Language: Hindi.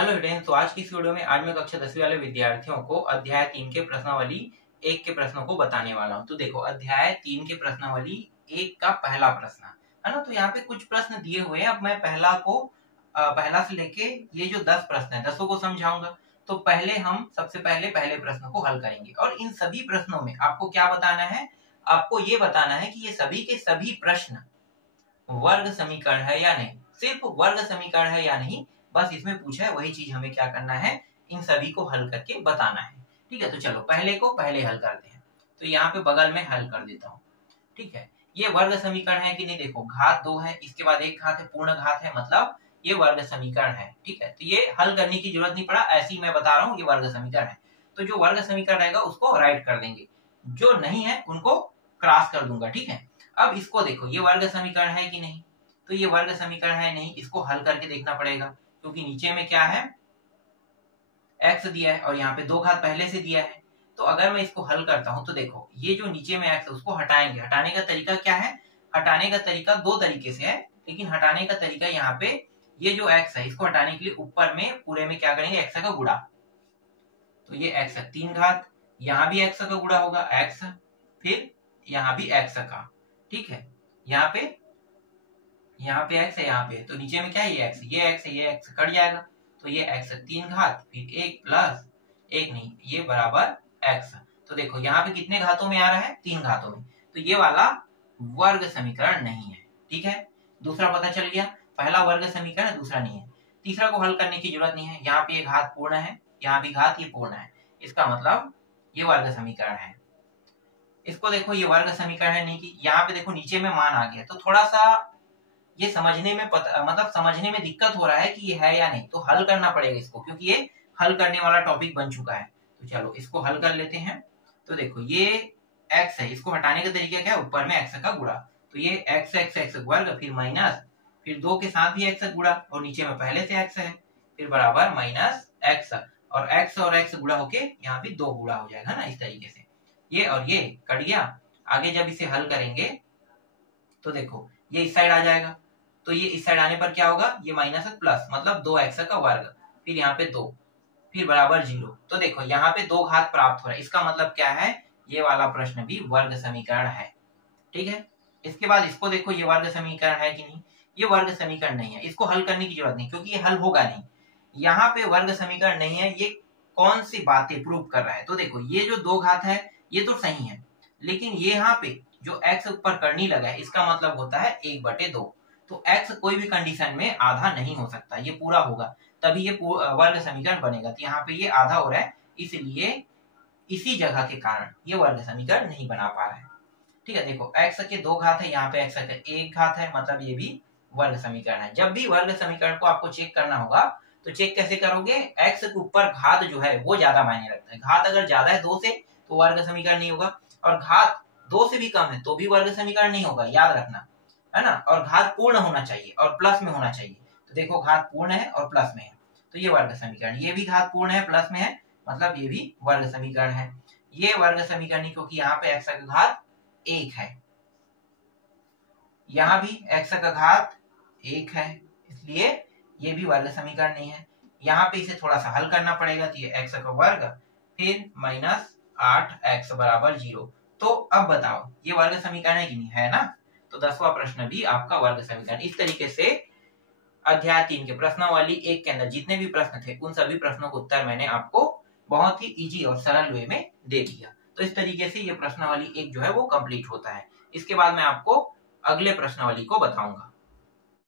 हेलो स्टूडेंट्स, तो आज की इस वीडियो में आज मैं कक्षा 10वीं वाले विद्यार्थियों को अध्याय 3 के प्रश्नावली 1 के प्रश्नों को बताने वाला हूं। तो देखो, अध्याय 3 के प्रश्नावली 1 का पहला प्रश्न है ना। तो यहाँ पे कुछ प्रश्न दिए हुए हैं। अब मैं पहला से लेके ये जो 10 प्रश्न है 10 को समझाऊंगा। तो पहले हम सबसे पहले प्रश्न को हल करेंगे और इन सभी प्रश्नों में आपको क्या बताना है, आपको ये बताना है कि ये सभी के सभी प्रश्न वर्ग समीकरण है या नहीं। सिर्फ वर्ग समीकरण है या नहीं, बस इसमें पूछा है, वही चीज हमें क्या करना है, इन सभी को हल करके बताना है। ठीक है, तो चलो पहले को पहले हल करते हैं। तो यहाँ पे बगल में हल कर देता हूँ। ठीक है, ये वर्ग समीकरण है कि नहीं। देखो, घात 2 है, इसके बाद एक घात है, पूर्ण घात है, मतलब ये वर्ग समीकरण है। ठीक है, तो ये हल करने की जरूरत नहीं पड़ा, ऐसे ही मैं बता रहा हूँ ये वर्ग समीकरण है। तो जो वर्ग समीकरण रहेगा उसको राइट कर देंगे, जो नहीं है उनको क्रॉस कर दूंगा। ठीक है, अब इसको देखो, ये वर्ग समीकरण है कि नहीं। तो ये वर्ग समीकरण है नहीं, इसको हल करके देखना पड़ेगा, क्योंकि नीचे में क्या है, x दिया है और यहाँ पे 2 घात पहले से दिया है। तो अगर मैं इसको हल करता हूं तो देखो, ये जो नीचे में x है उसको हटाएंगे। हटाने का तरीका क्या है, हटाने का तरीका 2 तरीके से है, लेकिन हटाने का तरीका यहाँ पे ये जो x है इसको हटाने के लिए ऊपर में पूरे में क्या करेंगे, x का गुणा। तो ये x 3 घात, यहाँ भी x का गुणा होगा x, फिर यहाँ भी x का। ठीक है, यहाँ पे x है, यहाँ पे तो नीचे में क्या है, ये x है, ये x कट जाएगा। तो ये x 3 घात फिर 1 प्लस 1 नहीं, ये बराबर x। तो देखो यहाँ पे कितने घातों में आ रहा है, 3 घातों में। तो ये वाला वर्ग समीकरण नहीं है। ठीक है, दूसरा पता चल गया, पहला वर्ग समीकरण है, दूसरा नहीं है। तीसरा को हल करने की जरूरत नहीं है, यहाँ पे ये घात पूर्ण है, यहाँ भी घात ये पूर्ण है, इसका मतलब ये वर्ग समीकरण है। इसको देखो, ये वर्ग समीकरण है नहीं की, यहाँ पे देखो नीचे में मान आ गया। तो थोड़ा सा ये समझने में समझने में दिक्कत हो रहा है कि ये है या नहीं, तो हल करना पड़ेगा इसको, क्योंकि ये हल करने वाला टॉपिक बन चुका है। तो चलो इसको हल कर लेते हैं। तो देखो, ये x है, इसको हटाने का तरीका क्या है, ऊपर में x का गुणा। तो ये x वर्ग फिर माइनस, फिर 2 के साथ भी x गुणा और नीचे में पहले से x है, फिर बराबर माइनस x और x गुणा होके यहाँ भी 2 गुणा हो जाएगा ना, इस तरीके से। ये और ये कट गया। आगे जब इसे हल करेंगे तो देखो, ये इस साइड आ जाएगा। तो ये इस साइड आने पर क्या होगा, ये माइनस प्लस, मतलब 2x का वर्ग, फिर यहाँ पे 2, फिर बराबर 0। तो देखो यहाँ पे 2 घात प्राप्त हो रहा है, इसका मतलब क्या है, ये वाला प्रश्न भी वर्ग समीकरण है। ठीक है, इसके बाद इसको देखो, ये वर्ग समीकरण है कि नहीं। ये वर्ग समीकरण नहीं है, इसको हल करने की जरूरत नहीं, क्योंकि ये हल होगा नहीं। यहाँ पे वर्ग समीकरण नहीं है, ये कौन सी बातें प्रूव कर रहा है। तो देखो, ये जो 2 घात है ये तो सही है, लेकिन ये यहाँ पे जो x ऊपर करनी लगा है, इसका मतलब होता है 1/2। तो x कोई भी कंडीशन में आधा नहीं हो सकता, ये पूरा होगा तभी ये वर्ग समीकरण बनेगा। तो यहाँ पे ये आधा हो रहा है, इसलिए इसी जगह के कारण ये वर्ग समीकरण नहीं बना पा रहा है। ठीक है, देखो x के 2 घात है, यहाँ पे x का 1 घात है, मतलब ये भी वर्ग समीकरण है। जब भी वर्ग समीकरण को आपको चेक करना होगा तो चेक कैसे करोगे, x के ऊपर घात जो है वो ज्यादा मायने रखता है। घात अगर ज्यादा है 2 से तो वर्ग समीकरण नहीं होगा, और घात 2 से भी कम है तो भी वर्ग समीकरण नहीं होगा, याद रखना है ना। और घात पूर्ण होना चाहिए और प्लस में होना चाहिए। तो देखो, घात पूर्ण है और प्लस में है, तो ये वर्ग समीकरण। ये भी घात पूर्ण है, प्लस में है, मतलब ये भी वर्ग समीकरण है। ये वर्ग समीकरण नहीं, क्योंकि यहाँ पे x का घात 1 है, यहाँ भी x का घात 1 है, इसलिए ये भी वर्ग समीकरण नहीं है। यहाँ पे इसे थोड़ा सा हल करना पड़ेगा। तो ये x का वर्ग फिर माइनस 8x बराबर 0। तो अब बताओ, ये वर्ग समीकरण है कि नहीं, है ना। तो 10वां प्रश्न भी आपका वर्ग समीकरण। इस तरीके से अध्याय 3 के प्रश्नावली 1 के अंदर जितने भी प्रश्न थे उन सभी प्रश्नों का उत्तर मैंने आपको बहुत ही इजी और सरल वे में दे दिया। तो इस तरीके से ये प्रश्नावली 1 जो है वो कंप्लीट होता है। इसके बाद मैं आपको अगले प्रश्नावली को बताऊंगा।